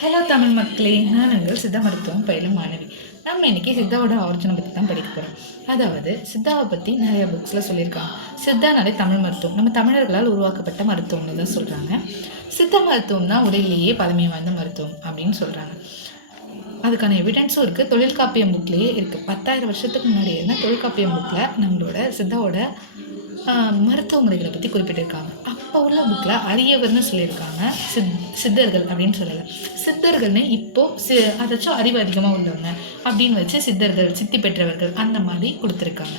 Hello Tamil மக்களே, நான் உங்கள் சித்தா மருத்துவம் பயிலும் மாணவி. நம்ம இன்றைக்கி சித்தாவோட ஆரிஜினை பற்றி தான் படிக்க போகிறோம். அதாவது சித்தாவை பற்றி நிறைய புக்ஸில் சொல்லியிருக்காங்க. சித்தானாலே தமிழ் மருத்துவம், நம்ம தமிழர்களால் உருவாக்கப்பட்ட மருத்துவம்னு தான் சொல்கிறாங்க. சித்த மருத்துவம் தான் உலகிலேயே பழமை வாய்ந்த மருத்துவம் அப்படின்னு சொல்கிறாங்க. அதுக்கான எவிடன்ஸும் இருக்குது. தொழில்காப்பியம் புக்லேயே இருக்குது. 10,000 வருஷத்துக்கு முன்னாடி இருந்தால் தொழில்காப்பியம் புக்கில் நம்மளோட சித்தாவோட மருத்துவ முறைகளை பற்றி குறிப்பிட்டிருக்காங்க. அப்போ உள்ள புக்கில் அரியவர்னு சொல்லியிருக்காங்க, சித்தர்கள் அப்படின்னு சொல்லலை. சித்தர்கள்னு இப்போது அதாச்சும் அறிவு அதிகமாக உள்ளவங்க அப்படின்னு வச்சு சித்தர்கள், சித்தி பெற்றவர்கள் அந்த மாதிரி கொடுத்துருக்காங்க.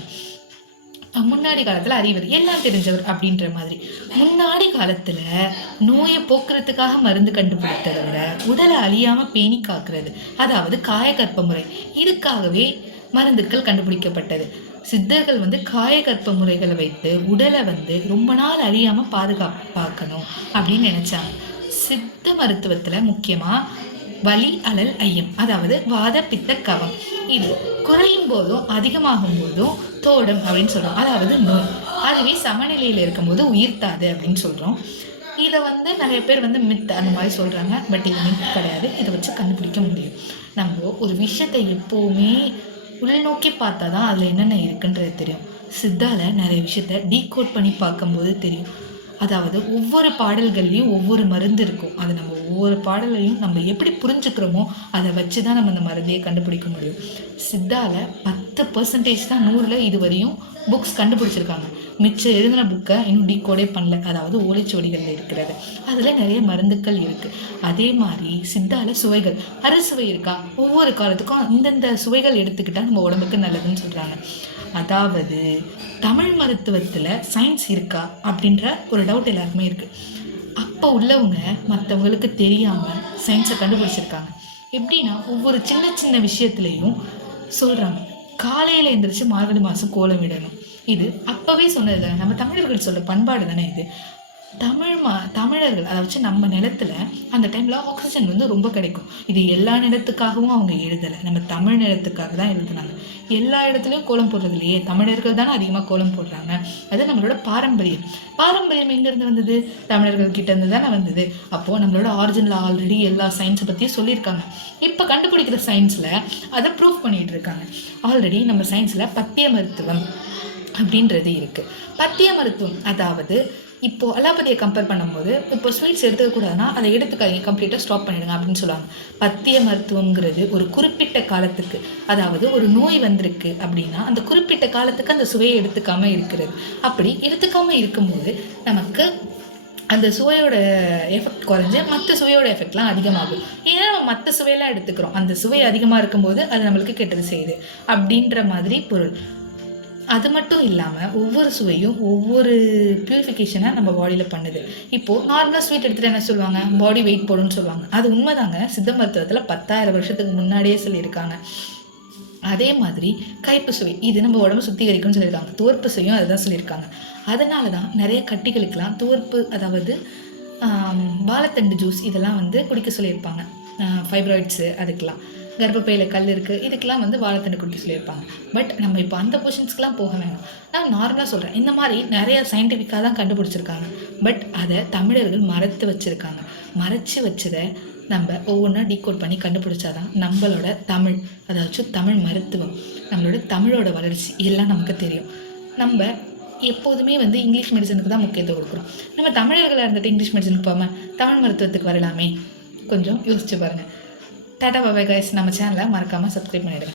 முன்னாடி காலத்தில் அறிவர் எல்லாம் தெரிஞ்சவர் அப்படின்ற மாதிரி. முன்னாடி காலத்தில் நோயை போக்குறதுக்காக மருந்து கண்டுபிடித்ததை விட உடலை அழியாமல் பேணி காக்கிறது, அதாவது காயகற்ப முறை, இதுக்காகவே மருந்துக்கள் கண்டுபிடிக்கப்பட்டது. சித்தர்கள் காயகற்ப முறைகளை வைத்து உடலை ரொம்ப நாள் அழியாமல் பாதுகாப்பாக்கணும் அப்படின்னு நினைச்சாங்க. சித்த மருத்துவத்தில் முக்கியமாக வலி, அழல், ஐயம், அதாவது வாத, பித்த, கவம், இது குறையும் போதும் அதிகமாகும் போதும் தோடம் அப்படின்னு சொல்கிறோம், அதாவது நோய். அதுவே சமநிலையில் இருக்கும்போது உயிர்த்தாது அப்படின்னு சொல்கிறோம். இதை நிறைய பேர் மித் அந்த மாதிரி சொல்கிறாங்க. பட் இது மித் கிடையாது. இதை வச்சு கண்டுபிடிக்க முடியும். நம்ம ஒரு விஷயத்தை எப்போவுமே உள்நோக்கி பார்த்தா தான் அதில் என்னென்ன இருக்குன்றது தெரியும். சித்தாவில் நிறைய விஷயத்த டீகோட் பண்ணி பார்க்கும்போது தெரியும். அதாவது ஒவ்வொரு பாடல்கள்லையும் ஒவ்வொரு மருந்து இருக்கும். அதை நம்ம ஒவ்வொரு பாடலையும் நம்ம எப்படி புரிஞ்சுக்கிறோமோ அதை வச்சு தான் நம்ம அந்த மருந்தையை கண்டுபிடிக்க முடியும். சித்தாவில் 10% தான் 100ல் இதுவரையும் புக்ஸ் கண்டுபிடிச்சிருக்காங்க. மிச்சம் எழுதின புக்கை இன்னும் டீகோடே பண்ணல, அதாவது ஓலைச்சுவடிகளில் இருக்கிறது. அதில் நிறைய மருந்துக்கள் இருக்குது. அதே மாதிரி சித்தாவில் சுவைகள், அறுசுவை இருக்கா, ஒவ்வொரு காலத்துக்கும் இந்தந்த சுவைகள் எடுத்துக்கிட்டால் நம்ம உடம்புக்கு நல்லதுன்னு சொல்கிறாங்க. அதாவது தமிழ் மருத்துவத்தில் சயின்ஸ் இருக்கா அப்படின்ற ஒரு டவுட் எல்லாருக்குமே இருக்குது. அப்போ உள்ளவங்க மற்றவங்களுக்கு தெரியாமல் சயின்ஸை கண்டுபிடிச்சிருக்காங்க. எப்படின்னா ஒவ்வொரு சின்ன சின்ன விஷயத்துலையும் சொல்கிறாங்க. காலையில் எழுந்திரிச்சு மார்கழி மாதம் கோலம் விடணும், இது அப்போவே சொன்னது தானே, நம்ம தமிழர்கள் சொல்ல பண்பாடு தானே இது. தமிழர்கள் அதை வச்சு நம்ம நிலத்தில் அந்த டைமில் ஆக்சிஜன் ரொம்ப கிடைக்கும். இது எல்லா நிலத்துக்காகவும் அவங்க எழுதலை, நம்ம தமிழ் நிலத்துக்காக தான் எழுதுனாங்க. எல்லா இடத்துலையும் கோலம் போடுறது இல்லையே, தமிழர்கள் தானே அதிகமாக கோலம் போடுறாங்க. அது நம்மளோட பாரம்பரியம். பாரம்பரியம் எங்கேருந்து வந்தது? தமிழர்கள் கிட்டேருந்து தானே வந்தது. அப்போது நம்மளோட ஆரிஜினில் ஆல்ரெடி எல்லா சயின்ஸை பற்றியும் சொல்லியிருக்காங்க. இப்போ கண்டுபிடிக்கிற சயின்ஸில் அதை ப்ரூவ் பண்ணிகிட்டு இருக்காங்க. ஆல்ரெடி நம்ம சயின்ஸில் பத்திய மருத்துவம் அப்படின்றது இருக்குது. பத்திய மருத்துவம் அதாவது இப்போது அலோபதியை கம்பேர் பண்ணும்போது இப்போ ஸ்வீட்ஸ் எடுத்துக்கக்கூடாதுன்னா அதை எடுத்துக்காதீங்க, கம்ப்ளீட்டாக ஸ்டாப் பண்ணிடுங்க அப்படின்னு சொல்லுவாங்க. பத்திய மருத்துவங்கிறது ஒரு குறிப்பிட்ட காலத்துக்கு, அதாவது ஒரு நோய் வந்திருக்கு அப்படின்னா அந்த குறிப்பிட்ட காலத்துக்கு அந்த சுவையை எடுத்துக்காமல் இருக்கிறது. அப்படி எடுத்துக்காமல் இருக்கும்போது நமக்கு அந்த சுவையோட எஃபெக்ட் குறைஞ்சி மற்ற சுவையோட எஃபெக்ட்லாம் அதிகமாகும். ஏன்னா நம்ம மற்ற சுவையெல்லாம் எடுத்துக்கிறோம், அந்த சுவை அதிகமாக இருக்கும்போது அது நம்மளுக்கு கெட்டது செய்யுது அப்படின்ற மாதிரி பொருள். அது மட்டும் இல்லாமல் ஒவ்வொரு சுவையும் ஒவ்வொரு ப்யூரிஃபிகேஷனை நம்ம பாடியில் பண்ணுது. இப்போது நார்மலாக ஸ்வீட் எடுத்துகிட்டு என்ன சொல்லுவாங்க, பாடி வெயிட் போடுன்னு சொல்லுவாங்க. அது உண்மைதாங்க. சித்த மருத்துவத்தில் 10,000 வருஷத்துக்கு முன்னாடியே சொல்லியிருக்காங்க. அதே மாதிரி கைப்பு சுவை, இது நம்ம உடம்பு சுத்திகரிக்கும்னு சொல்லியிருக்காங்க. துவர்ப்பு சுவையும் அதுதான் சொல்லியிருக்காங்க. அதனால தான் நிறைய கட்டிகளுக்கெல்லாம் துவர்ப்பு, அதாவது வாழைத்தண்டு ஜூஸ் இதெல்லாம் குடிக்க சொல்லியிருப்பாங்க. ஃபைப்ராய்ட்ஸு, அதுக்கெலாம் கர்ப்பப்பையில் கல் இருக்குது, இதுக்கெல்லாம் வாழைத்தண்டு குடிக்க சொல்லியிருப்பாங்க. பட் நம்ம இப்போ அந்த பொசிஷன்ஸ்க்கெலாம் போக வேணாம். நான் நார்மலாக சொல்கிறேன். இந்த மாதிரி நிறைய சயின்டிஃபிக்காக தான் கண்டுபிடிச்சிருக்காங்க. பட் அதை தமிழர்கள் மறைத்து வச்சுருக்காங்க. மறைச்சி வச்சதை நம்ம ஒவ்வொன்றா டீகோட் பண்ணி கண்டுபிடிச்சாதான் நம்மளோட தமிழ், அதாச்சும் தமிழ் மருத்துவம், நம்மளோட தமிழோட வளர்ச்சி எல்லாம் நமக்கு தெரியும். நம்ம எப்போதுமே இங்கிலீஷ் மெடிசனுக்கு தான் முக்கியத்துவம் கொடுக்குறோம். நம்ம தமிழர்களாக இருந்துட்டு இங்கிலீஷ் மெடிசனுக்கு போகாமல் தமிழ் மருத்துவத்துக்கு வரலாமே. கொஞ்சம் யோசிச்சு பாருங்கள். Tata bye guys. நம்ம சேனலை மறக்காமல் சப்ஸ்கிரைப் பண்ணிவிடுங்க.